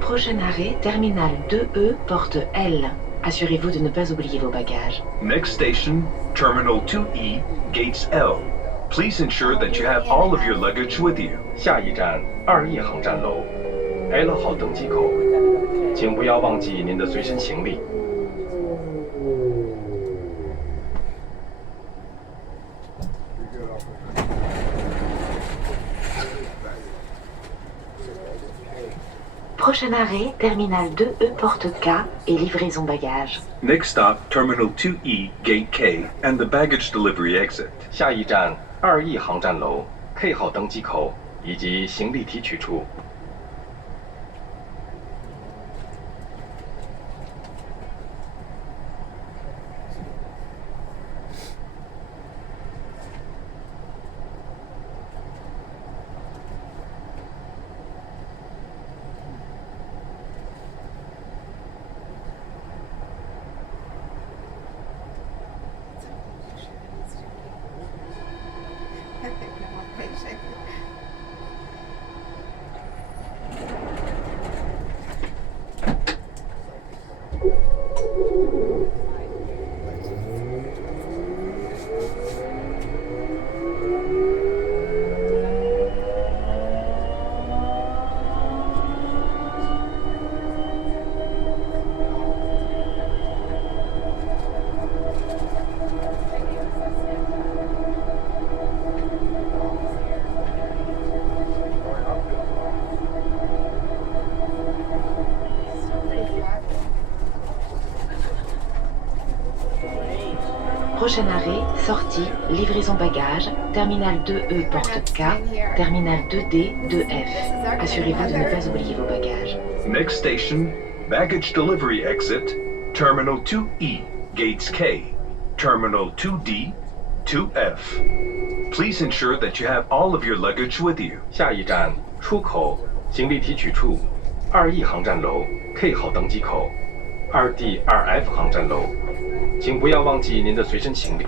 Prochain arrêt, terminal 2E, porte L. Assurez-vous de ne pas oublier vos bagages. Next station, terminal 2E, gates L. Please ensure that you have all of your luggage with you. 下一站2E 航站楼 ，L 号登机口，请不要忘记您的随身行李。Prochain arrêt, terminal 2E, porte K et livraison bagages. Next stop, terminal 2E, gate K, and the baggage delivery exit. 下一站2E 航站楼 K 号登机口以及行李提取处。Prochain arrêt, sortie, livraison bagages, terminal 2E, porte K, terminal 2D, 2F. Assurez-vous de ne pas oublier vos bagages. Next station, baggage delivery exit, terminal 2E, gates K, terminal 2D, 2F. Please ensure that you have all of your luggage with you. 下一站出口行李提取处，2E 航站楼 K 号登机口，2D、2F 航站楼，请不要忘记您的随身行李。